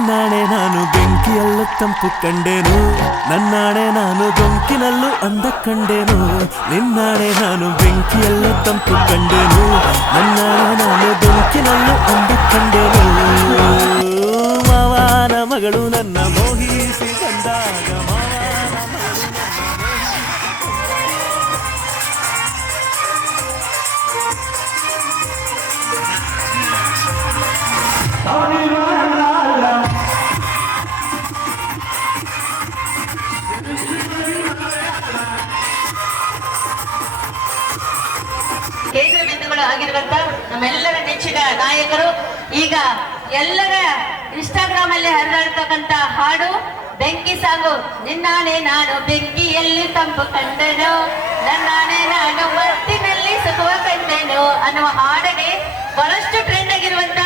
ನಿನ್ನಾಣೆ ನಾನು ಬೆಂಕಿಯಲ್ಲೂ ತಂಪು ಕಂಡೆನು, ನನ್ನಾಣೆ ನಾನು ಬೆಂಕಿನಲ್ಲೂ ಅಂದ ಕಂಡೆನು. ನಿನ್ನಾಣೆ ನಾನು ಬೆಂಕಿಯಲ್ಲೂ ತಂಪು ಕಂಡೆನು, ನನ್ನಾಣೆ ನಾನು ಬೆಂಕಿನಲ್ಲೂ ಅಂದ ಕಂಡೆನು. ಮಾವನ ಮಗಳು ನನ್ನ ಮೋಹಿಸಿ ಬಂದಾಗ ಕೇಂದ್ರ ಬಿಂದುಗಳು ಆಗಿರುವಂತ ನಮ್ಮೆಲ್ಲರ ನೆಚ್ಚಿನ ನಾಯಕರು, ಈಗ ಎಲ್ಲರ ಇನ್ಸ್ಟಾಗ್ರಾಮ್ ಅಲ್ಲಿ ಹರಿದಾಡ್ತಕ್ಕಂತ ಹಾಡು ಬೆಂಕಿ ಸಾಂಗು. ನಿನ್ನಾಣೆ ನಾನು ಬೆಂಕಿಯಲ್ಲಿ ತಂಪು ಕಂಡೆನು, ನನ್ನಾಣೆ ನಾನು ಮತ್ತಿನಲ್ಲಿ ಸುಖವ ಕಂಡೆನು ಅನ್ನುವ ಹಾಡಿಗೆ ಬಹಳಷ್ಟು ಟ್ರೆಂಡ್ ಆಗಿರುವಂತ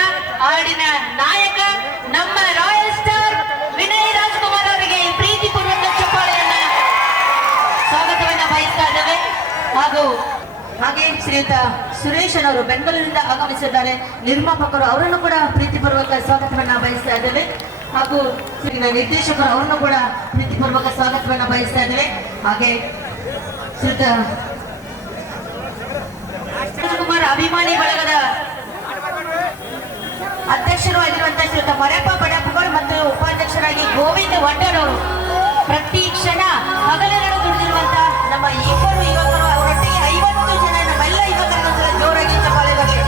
ಹಾಡಿನ ನಾಯಕ ನಮ್ಮ ರಾಯಲ್ ಸ್ಟಾರ್ ವಿನಯ್ ರಾಜ್ಕುಮಾರ್ ಅವರಿಗೆ ಪ್ರೀತಿಪೂರ್ವಕ ಚಪ್ಪಾಳೆಯನ್ನ ಸ್ವಾಗತವನ್ನ ಬಯಸ್ತಾ ಇದ್ದೇವೆ. ಹಾಗೆ ಶ್ರೀಯುತ ಸುರೇಶ್ ಅವರು ಬೆಂಗಳೂರಿನಿಂದ ಆಗಮಿಸಿದ್ದಾರೆ, ನಿರ್ಮಾಪಕರು ಅವರನ್ನು ಕೂಡ ಪ್ರೀತಿಪೂರ್ವಕ ಸ್ವಾಗತವನ್ನ ಬಯಸ್ತಾ ಇದ್ದೇವೆ. ಹಾಗೂ ನಿರ್ದೇಶಕರು ಅವರನ್ನು ಕೂಡ ಪ್ರೀತಿಪೂರ್ವಕ ಸ್ವಾಗತವನ್ನ ಬಯಸ್ತಾ ಇದ್ದೇವೆ. ಹಾಗೆ ಶ್ರೀಯುತ ರಾಜ್ಕುಮಾರ್ ಅಭಿಮಾನಿ ಬಳಗದ ಅಧ್ಯಕ್ಷರು ಆಗಿರುವಂತಹ ಶ್ರೀಯುತ ಮರಪ್ಪ ಬಡಪ್ಪಗಳು ಮತ್ತು ಉಪಾಧ್ಯಕ್ಷರಾಗಿ ಗೋವಿಂದ ವಡ್ಡರ್ ಅವರು ಪ್ರತಿ ಕ್ಷಣ ಹಗಲಿರುಳು ದುಡಿದಿರುವಂತಹ ನಮ್ಮ ಇಬ್ಬರು ಯುವಕರು, ಅವರೊಟ್ಟಿಗೆ 50 ಜನ ನಮ್ಮೆಲ್ಲ ಯುವಕರಿಗೊಂದು ಜೋರಾಗಿ ಚಪ್ಪಾಳೆ ಬರಲಿ.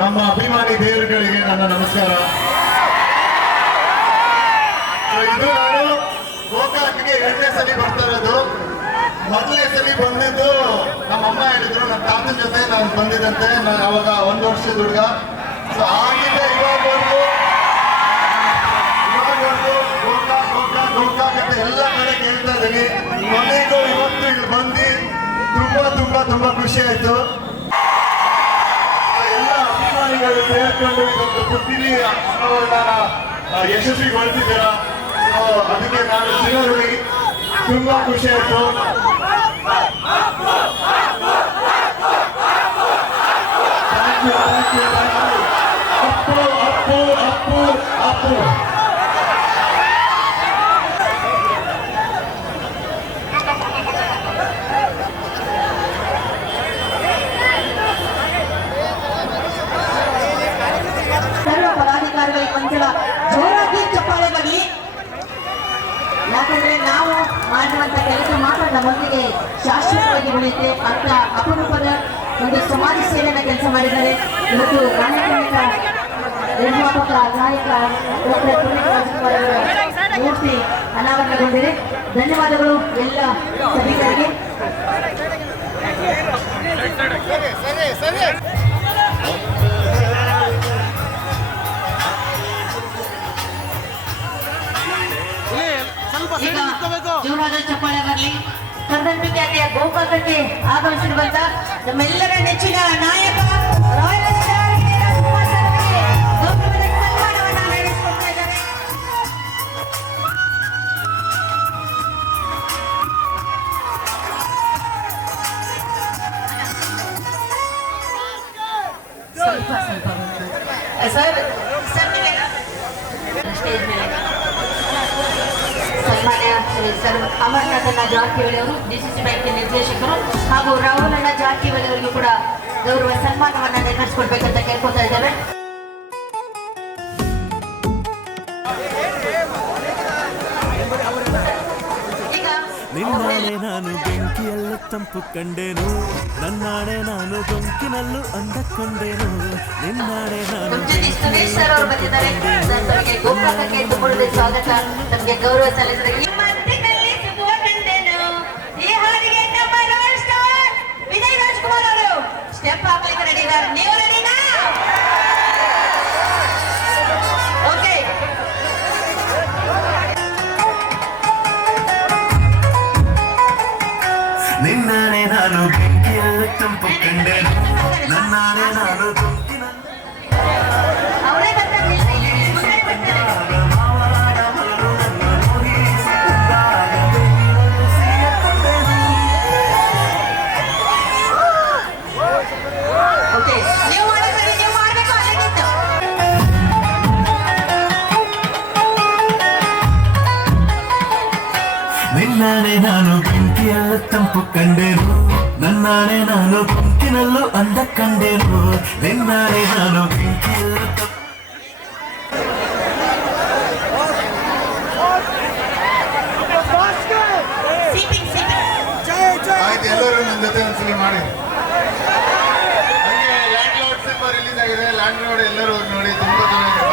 ನಮ್ಮ ಅಭಿಮಾನಿ ದೇವರುಗಳಿಗೆ ನನ್ನ ನಮಸ್ಕಾರ. ಇದು ನಾನು ಗೋಕಾಕ್ಗೆ 2ನೇ ಸಲ ಬರ್ತಾ ಇರೋದು. ಮೊದಲನೇ ಸಲ ಬಂದಿದ್ದು ನಮ್ಮ ಅಮ್ಮ ಹೇಳಿದ್ರು, ನಮ್ಮ ತಾತನ ಜೊತೆ ನಾನು ಬಂದಿದ್ದಂತೆ. ನಾನು ಅವಾಗ 1 ವರ್ಷದ ಹುಡುಗ. ಸೊ ಆಗಿದೆ ಇವಾಗ ಗೋಕಾಕ್ ಅಂತ ಎಲ್ಲ ಕಡೆ ಕೇಳ್ತಾ ಇದ್ದೀನಿ. ಕೊನೆಗೂ ಇವತ್ತು ಇಲ್ಲಿ ಬಂದು ತುಂಬಾ ಖುಷಿ ಆಯ್ತು. ಸೇರ್ಕೊಂಡು ಇವತ್ತು ಪುತ್ತಿಲಿ ಯಶಸ್ವಿಗೊಳಿಸಿದ್ದೀರಾ. ಅದಕ್ಕೆ ನಾನು ಚಿರಋಣಿ. ತುಂಬಾ ಖುಷಿ ಆಯ್ತು. ಅಪ್ಪು ಒಂದ್ಸಲ ಜೋರಾಗಿ ಚಪ್ಪಾಳೆ ಬರಲಿ. ಯಾಕಂದ್ರೆ ನಾವು ಮಾಡುವಂತ ಕೆಲಸ ಮಾತ್ರ ನಮ್ಮೊಂದಿಗೆ ಶಾಶ್ವತವಾಗಿ ಉಳಿಯುತ್ತೆ ಅಂತ ಅಪರೂಪದ ಒಂದು ಸಮಾಜ ಸೇವೆಯ ಕೆಲಸ ಮಾಡಿದ್ದಾರೆ. ಇವತ್ತು ನಿರ್ಮಾಪಕ ನಾಯಕ ಡಾಕ್ಟರ್ ಪುನೀತ್ ರಾಜ್ಕುಮಾರ್ ಅವರ ಮೂರ್ತಿ ಅನಾವರಣಗೊಂಡಿದೆ. ಧನ್ಯವಾದಗಳು ಎಲ್ಲ ಸಭಿಕರಿಗೆ. ಸ್ವಲ್ಪ ಈಗ ಜೋರಾದ ಚಪ್ಪಾಳೆ ಬರಲಿ. ಕರ್ನಾಟಕ ಖ್ಯಾತಿಯ ಗೋಕಾಕಕ್ಕೆ ಆಗಮಿಸಿರುವಂತ ನಮ್ಮೆಲ್ಲರ ನೆಚ್ಚಿನ ನಾಯಕ ರಾಯಲ್ ಸ್ಟಾರ್ ರಾಜ್ಕುಮಾರ್ ಸರ್ ಅವರಿಗೆ ಗೌರವದ ಸನ್ಮಾನವನ್ನ ನಡೆಸಿಕೊಡ್ತಾ ಇದ್ದಾರೆ. ಸರ್ ಸ್ಟೇಜ್ ಮೇಲೆ ಸನ್ಮಾನ್ಯ ಶ್ರೀ ಸರ್ ಅಮರನಾಥಣ್ಣ ಜಾರಕಿಹೊಳಿ ಅವರು ಡಿಸಿಸಿ ಬ್ಯಾಂಕಿನ ನಿರ್ದೇಶಕರು ಹಾಗೂ ರಾಹುಲ್ ಅಣ್ಣ ಜಾರಕಿಹೊಳಿ ಅವರಿಗೂ ಕೂಡ ಗೌರವ ಸನ್ಮಾನವನ್ನ ನೆರವೇರಿಸಿಕೊಡ್ಬೇಕಂತ ಕೇಳ್ಕೊತಾ ಇದ್ದೇವೆ. ನಿನ್ನಾಣೆ ನಾನು ಬೆಂಕಿಯಲ್ಲೂ ತಂಪು ಕಂಡೇನು, ನನ್ನಾಣೆ ನಾನು ಡೊಂಕಿನಲ್ಲೂ ಅಂದ ಕಂಡೇನು, ನಿನ್ನಾಣೆ ನಾನು ಸುರೇಶ್ ಸರ್ ಅವರು ಬಂದಿದ್ದಾರೆ. ನಮಗೆ ಗೋಕಾಕಕ್ಕೆ ತುಂಬುತ್ತದೆ ಸ್ವಾಗತ. ನಮಗೆ ಗೌರವ ಸಲ್ಲಿಸಿದರೆ ಈ ಹಾಡಿಗೆ ನಮ್ಮ ರಾಯಲ್ ಸ್ಟಾರ್ ವಿಜಯ್ ರಾಜ್ಕುಮಾರ್ ಅವರು ಸ್ಟೆಪ್ ಹಾಕ್ಲಿಕ್ಕೆ ರೆಡಿ ಇದ್ದಾರೆ. ನೀವು ರೆಡಿನಾ? ಓಕೆ. ನಿನ್ನಾಣೆ ನಾನು ಬೆಂಕಿಯಲ್ಲೂ ತಂಪು ಕಂಡೇನು, ನನ್ನಾಣೆ ನಾನು ಡೊಂಕಿನಲ್ಲೂ ಅವರೇ ಬರ್ತಾರೆ. ಓಕೆ, ನೀವು ಮಾಡಬೇಡಿ, ನೀವು ಮಾಡಬೇಕು ಅಲ್ಲಿಗಿತ್ತು. ನಿನ್ನಾಣೆ ನಾನು ಬೆಂಕಿಯಲ್ಲೂ ತಂಪು ಕಂಡೇನು, ನನ್ನಾಣೆ ನಾನು ಡೊಂಕಿನಲ್ಲೂ ಅಂದ ಕಂಡೇನು, ನಿನ್ನಾಣೆ ನಾನು ಬೆಂಕಿಯಲ್ಲೂ ತಂಪು ಸಿಪಿಂಗ್ ಸಿಪಿಂಗ್ ಆಯ್ತು, ಎಲ್ಲರೂ ನನ್ನ ಜೊತೆ ಒಂದ್ಸಲಿ ಮಾಡಿ. ಹಂಗೆ ಲ್ಯಾಂಡ್ ಲಾರ್ಡ್ ಸಿನಿಮಾ ರಿಲೀಸ್ ಆಗಿದೆ. ಲ್ಯಾಂಡ್ ಲಾರ್ಡ್ ಎಲ್ಲರೂ ಹೋಗಿ ನೋಡಿ, ತುಂಬಾ ಚೆನ್ನಾಗಿದೆ.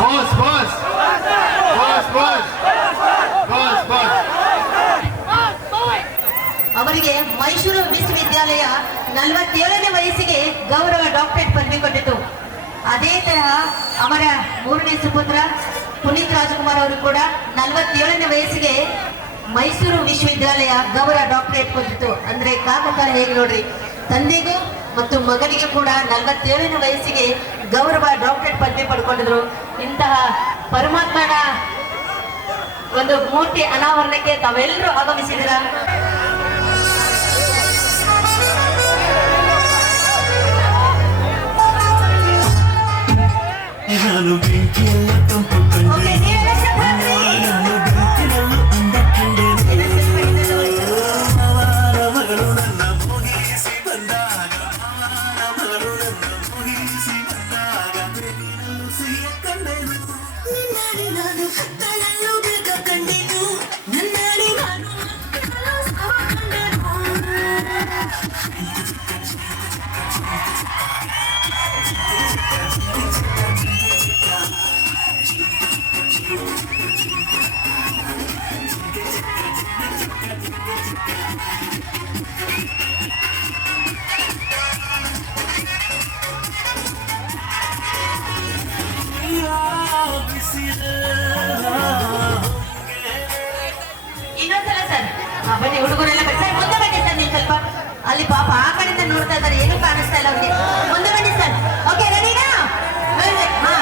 Boss boss boss boss boss boss ಅವರಿಗೆ ಮೈಸೂರು ವಿಶ್ವವಿದ್ಯಾಲಯ 47ನೇ ವಯಸ್ಸಿಗೆ ಗೌರವ ಡಾಕ್ಟರೇಟ್ ಪದವಿ ಕೊಟ್ಟಿತು. ಅದೇ ತರಹ ಅವರ ಮೂರನೇ ಸುಪುತ್ರ ಪುನೀತ್ ರಾಜ್ಕುಮಾರ್ ಅವರು ಕೂಡ 47ನೇ ವಯಸ್ಸಿಗೆ ಮೈಸೂರು ವಿಶ್ವವಿದ್ಯಾಲಯ ಗೌರವ ಡಾಕ್ಟರೇಟ್ ಕೊಟ್ಟಿತು. ಅಂದ್ರೆ ಕಾಕತಾಳ ಹೇಗೆ ನೋಡ್ರಿ, ತಂದೆಗೂ ಮತ್ತು ಮಗನಿಗೆ ಕೂಡ 47ನೇ ವಯಸ್ಸಿಗೆ ಗೌರವ ಡಾಕ್ಟರೇಟ್ ಪದವಿ ಪಡ್ಕೊಂಡಿದ್ರು. ಇಂತಹ ಪರಮಾತ್ಮನ ಒಂದು ಮೂರ್ತಿ ಅನಾವರಣಕ್ಕೆ ತಾವೆಲ್ಲರೂ ಆಗಮಿಸಿದಿರ. ನಾನು ಬೆಂಕಿಯಲ್ಲೂ ತಂಪು ಕಂಡೇನು, ನಾನು ಡೊಂಕಿನಲ್ಲೂ ಅಂದ ಕಂಡೇನು, ಅವರ ಮಗಳು ನನ್ನ ಮುಗಿಸಿ ಬಂದಾಗ, ಅವರ ಮಗಳು ನನ್ನ ಮುಗಿಸಿ ಬಂದಾಗ ಬೆನ್ನಿನಲ್ಲೂ ಸಿಹಿಯ ಕಂಡೇನು, ನಿನ್ನಾಡಿ ನಾನು ಕತ್ತಲಲ್ಲೂ ಬೇಗ ಕಂಡೆನು, ನನ್ನಾಡಿ ನಾನು ಇನ್ನೊಂದ್ಸಲ ಸರ್ ಬನ್ನಿ, ಹುಡುಗರೆಲ್ಲ ಬನ್ನಿ ಸರ್, ಮುಂದೆ ಬನ್ನಿ ಸರ್. ನೀವು ಸ್ವಲ್ಪ ಅಲ್ಲಿ ಪಾಪ ಆ ಕಡೆಯಿಂದ ನೋಡ್ತಾ ಇದ್ದಾರೆ, ಏನು ಕಾಣಿಸ್ತಾ ಇಲ್ಲ ಅವ್ರಿಗೆ. ಮುಂದೆ ಬನ್ನಿ ಸರ್. ಓಕೆ, ರೆಡಿನಾ? ಹಾ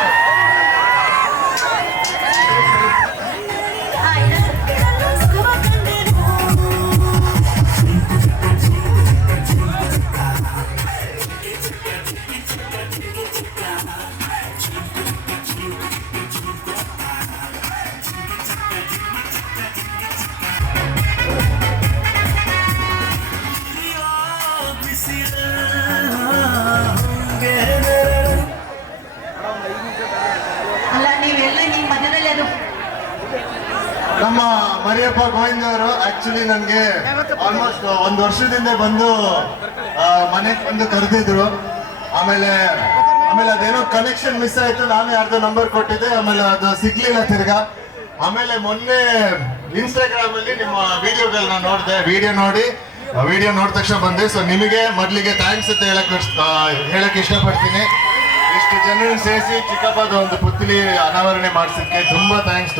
ಅಲ್ಲ, ನೀವೆಲ್ಲ ನಿಮ್ಮ ಮಧ್ಯದಲ್ಲಿ ಅದು ನಮ್ಮ ಮರಿಯಪ್ಪ ಗೋವಿಂದ ಅವರು ಆಕ್ಚುಲಿ ನನಗೆ ಆಲ್ಮೋಸ್ಟ್ ಒಂದು ವರ್ಷದಿಂದ ಬಂದು ಮನೆಗೆ ಬಂದು ಕರೆದಿದ್ರು. ಆಮೇಲೆ ಅದೇನೋ ಕನೆಕ್ಷನ್ ಮಿಸ್ ಆಯ್ತು. ನಾನು ಯಾರ್ದೋ ನಂಬರ್ ಕೊಟ್ಟಿದ್ದೆ, ಆಮೇಲೆ ಅದು ಸಿಗ್ಲಿಲ್ಲ ತಿರ್ಗಾ. ಆಮೇಲೆ ಮೊನ್ನೆ ಇನ್ಸ್ಟಾಗ್ರಾಮ್ ಅಲ್ಲಿ ನಿಮ್ಮ ವಿಡಿಯೋಗಳನ್ನ ನೋಡಿದೆ. ವಿಡಿಯೋ ನೋಡಿ ವಿಡಿಯೋ ನೋಡಿದ ತಕ್ಷಣ ಬಂದೆ. ಸೊ ನಿಮಗೆ ಮೊದಲಿಗೆ ಥ್ಯಾಂಕ್ಸ್ ಅಂತ ಹೇಳಕ್ ಇಷ್ಟಪಡ್ತೀನಿ. ಇಷ್ಟು ಜನರನ್ನು ಸೇರಿಸಿ ಚಿಕ್ಕಪ್ಪದ ಒಂದು ಪುತ್ಲಿ ಅನಾವರಣೆ ಮಾಡಿಸಿದ್ಕೆ ತುಂಬಾ ಥ್ಯಾಂಕ್ಸ್.